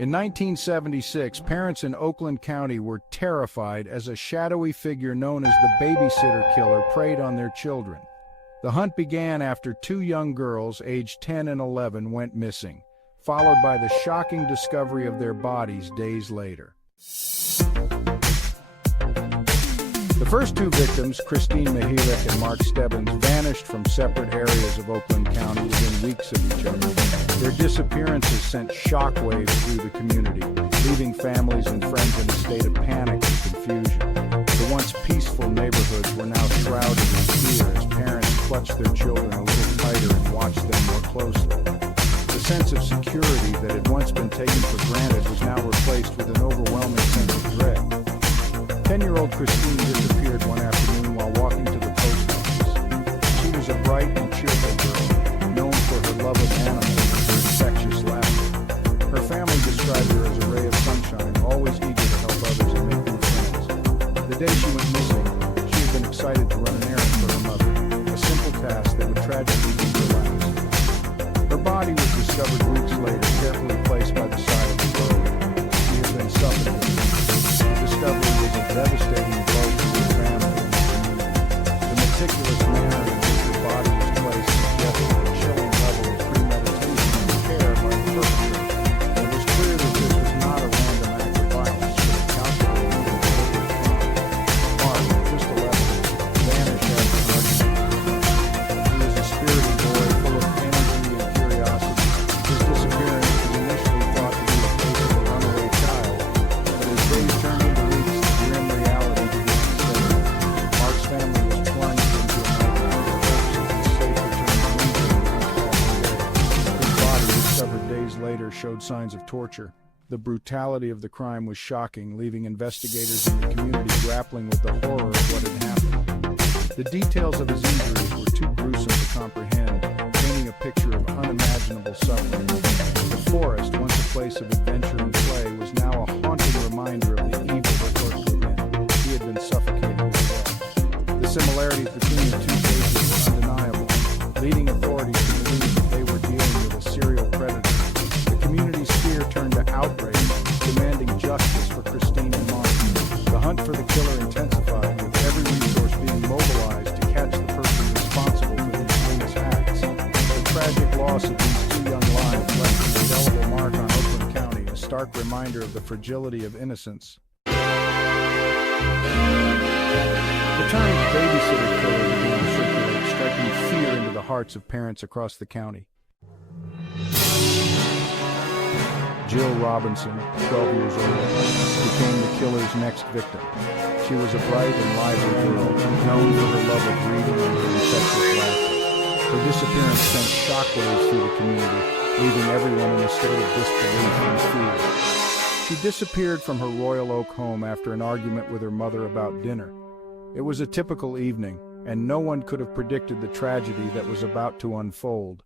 In 1976, parents in Oakland County were terrified as a shadowy figure known as the Babysitter Killer preyed on their children. The hunt began after two young girls, aged 10 and 11, went missing, followed by the shocking discovery of their bodies days later. The first two victims, Christine Mihelich and Mark Stebbins, vanished from separate areas of Oakland County within weeks of each other. Their disappearances sent shockwaves through the community, leaving families and friends in a state of panic and confusion. The once peaceful neighborhoods were now shrouded in fear as parents clutched their children a little tighter and watched them more closely. The sense of security that had once been taken for granted was now replaced with an overwhelming sense of dread. 10-year-old Christine disappeared one afternoon while walking to the post office. She was a bright and cheerful girl, known for her love of animals and her infectious laughter. Her family described her as a ray of sunshine, always eager to help others and make new friends. The day she went missing, she had been excited to run an errand for her mother, a simple task that would tragically be her last. Her body was discovered weeks later, carefully placed by the side of the road. She had been suffocated. The discovery was a devastating blow to her family and the community. The meticulous manner in which her body was placed suggested a chilling level of premeditation and care by the perpetrator. It was clear that this was not a random act of violence, but a calculated and deliberate crime. Mark, just 11, vanished after running. He was a spirited boy full of energy and curiosity. His disappearance was initially thought to be the case of a runaway child, but as days turned into weeks, the grim reality began to set in. Mark's family was plunged into a nightmare of hopes of his safe return to Windsor the next passing day. His body, discovered days later, showed signs of torture. The brutality of the crime was shocking, leaving investigators in the community grappling with the horror of what had happened. The details of his injuries were too gruesome to comprehend, painting a picture of unimaginable suffering. The forest, once a place of adventure and play, was now a haunting reminder of the evil that lurked within. He had been suffocated as well. The similarities between the two cases were undeniable, leading authorities to believe that they were dealing with a serial predator. The community's fear turned to outrage, demanding justice for Christine and Mark. The hunt for the killer intensified, with every resource being mobilized to catch the person responsible for these heinous acts. The tragic loss of these two young lives left an indelible mark on Oakland County, a stark reminder of the fragility of innocence. The term babysitter killer began to circulate, striking fear into the hearts of parents across the county. Jill Robinson, 12 years old, became the killer's next victim. She was a bright and lively girl, known for her love of reading and her infectious laughter. Her disappearance sent shockwaves through the community, leaving everyone in a state of disbelief and fear. She disappeared from her Royal Oak home after an argument with her mother about dinner. It was a typical evening, and no one could have predicted the tragedy that was about to unfold.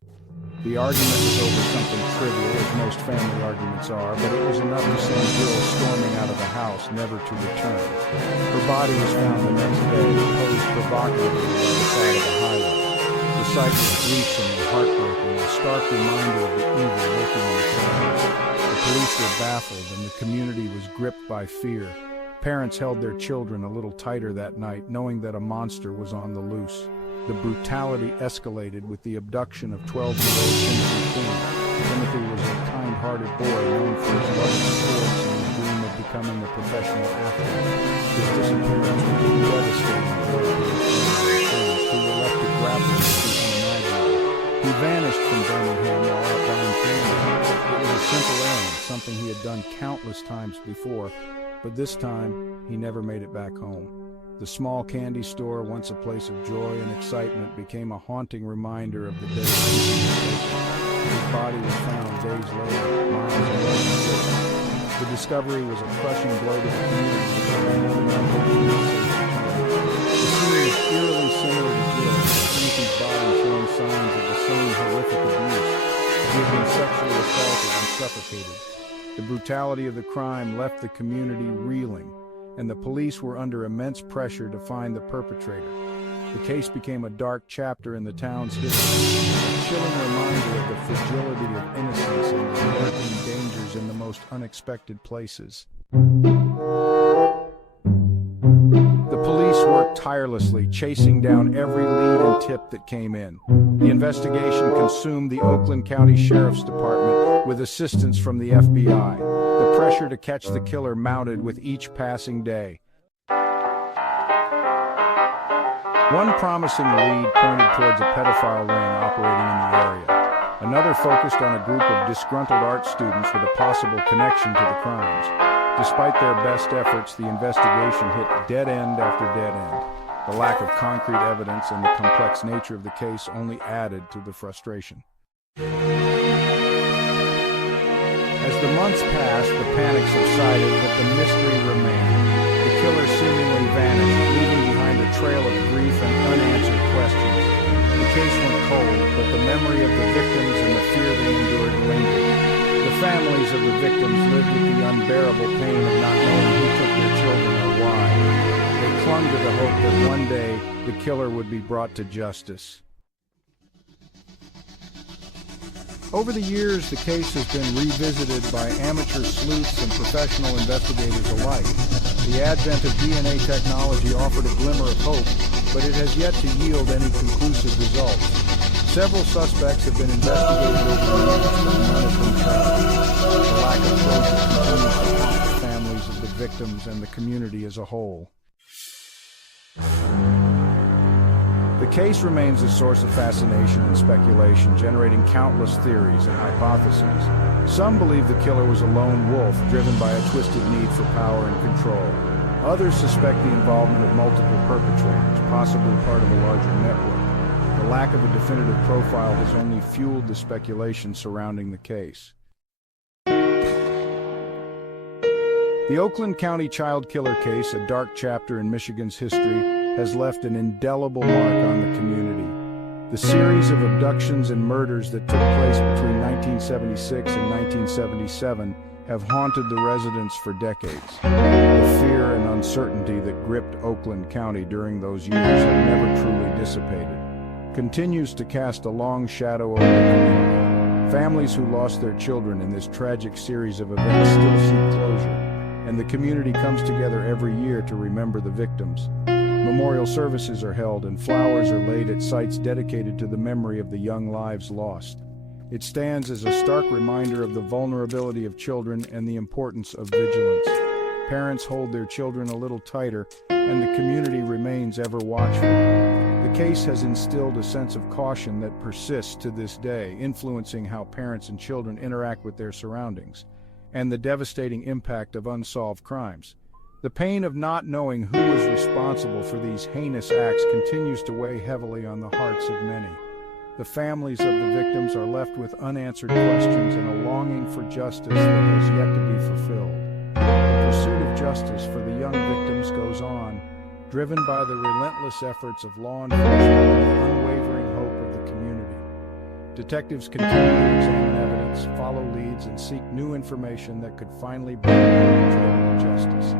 The argument was over something trivial, as most family arguments are, but it was enough to send Jill storming out of the house, never to return. Her body was found the next day, posed provocatively by the side of the highway. The sight was gruesome and heartbreaking, a stark reminder of the evil lurking in the shadows. The police were baffled, and the community was gripped by fear. Parents held their children a little tighter that night, knowing that a monster was on the loose. The brutality escalated with the abduction of 12-year-old Timothy King. Timothy was a kind-hearted boy known for his love of sports and his dream of becoming a professional athlete. His disappearance was a devastating blow to his family and friends, who were left to grapple with the unimaginable. He vanished from Birmingham while out buying candy. It was a simple errand, something he had done countless times before, but this time he never made it back home. The small candy store, once a place of joy and excitement, became a haunting reminder of the day his body was found days later, miles away from the city. The discovery was a crushing blow to the community, which abandoned the unholy The scene was eerily similar to Jill's, Timothy's body showing signs of the same horrific abuse. He had been sexually assaulted and suffocated. The brutality of the crime left the community reeling, and the police were under immense pressure to find the perpetrator. The case became a dark chapter in the town's history, a chilling reminder of the fragility of innocence and the lurking dangers in the most unexpected places. The police worked tirelessly, chasing down every lead and tip that came in. The investigation consumed the Oakland County Sheriff's Department with assistance from the FBI. The pressure to catch the killer mounted with each passing day. One promising lead pointed towards a pedophile ring operating in the area. Another focused on a group of disgruntled art students with a possible connection to the crimes. Despite their best efforts, the investigation hit dead end after dead end. The lack of concrete evidence and the complex nature of the case only added to the frustration. As the months passed, the panic subsided, but the mystery remained. The killer seemingly vanished, leaving behind a trail of grief and unanswered questions. The case went cold, but the memory of the victims and the fear they endured lingered. The families of the victims lived with the unbearable pain of not knowing who took their children or why. They clung to the hope that one day the killer would be brought to justice. Over the years, the case has been revisited by amateur sleuths and professional investigators alike. The advent of DNA technology offered a glimmer of hope, but it has yet to yield any conclusive results. Several suspects have been investigated over the years, but none have been charged. The lack of closure continues to haunt the families of the victims and the community as a whole. The case remains a source of fascination and speculation, generating countless theories and hypotheses. Some believe the killer was a lone wolf, driven by a twisted need for power and control. Others suspect the involvement of multiple perpetrators, possibly part of a larger network. The lack of a definitive profile has only fueled the speculation surrounding the case. The Oakland County child killer case, a dark chapter in Michigan's history, has left an indelible mark on the community. The series of abductions and murders that took place between 1976 and 1977 have haunted the residents for decades. The fear and uncertainty that gripped Oakland County during those years have never truly dissipated. Continues to cast a long shadow over the community. Families who lost their children in this tragic series of events still seek closure, and the community comes together every year to remember the victims. Memorial services are held and flowers are laid at sites dedicated to the memory of the young lives lost. It stands as a stark reminder of the vulnerability of children and the importance of vigilance. Parents hold their children a little tighter, and the community remains ever watchful. The case has instilled a sense of caution that persists to this day, influencing how parents and children interact with their surroundings, and the devastating impact of unsolved crimes. The pain of not knowing who was responsible for these heinous acts continues to weigh heavily on the hearts of many. The families of the victims are left with unanswered questions and a longing for justice that has yet to be fulfilled. The pursuit of justice for the young victims goes on, driven by the relentless efforts of law enforcement and the unwavering hope of the community. Detectives continue to examine evidence, follow leads, and seek new information that could finally bring the perpetrator to justice.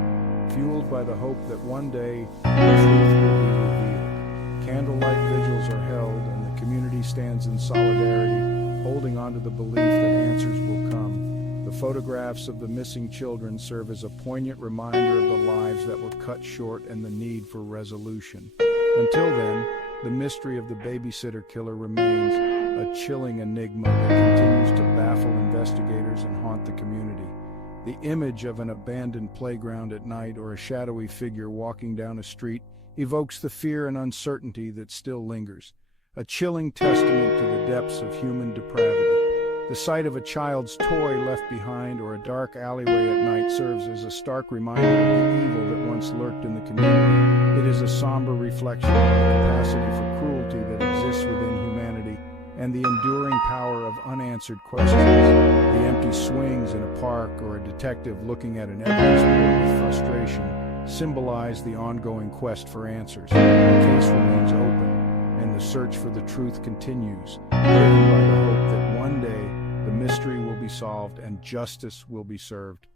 Fueled by the hope that one day the truth will be revealed. Candlelight vigils are held, and the community stands in solidarity, holding on to the belief that answers will come. The photographs of the missing children serve as a poignant reminder of the lives that were cut short and the need for resolution. Until then, the mystery of the babysitter killer remains a chilling enigma that continues to baffle investigators and haunt the community. The image of an abandoned playground at night or a shadowy figure walking down a street evokes the fear and uncertainty that still lingers, a chilling testament to the depths of human depravity. The sight of a child's toy left behind or a dark alleyway at night serves as a stark reminder of the evil that once lurked in the community. It is a somber reflection of the capacity for cruelty that exists within humanity and the enduring power of unanswered questions. The empty swings in a park or a detective looking at an evidence board with frustration symbolize the ongoing quest for answers. The case remains open, and the search for the truth continues, driven by the hope that one day the mystery will be solved and justice will be served.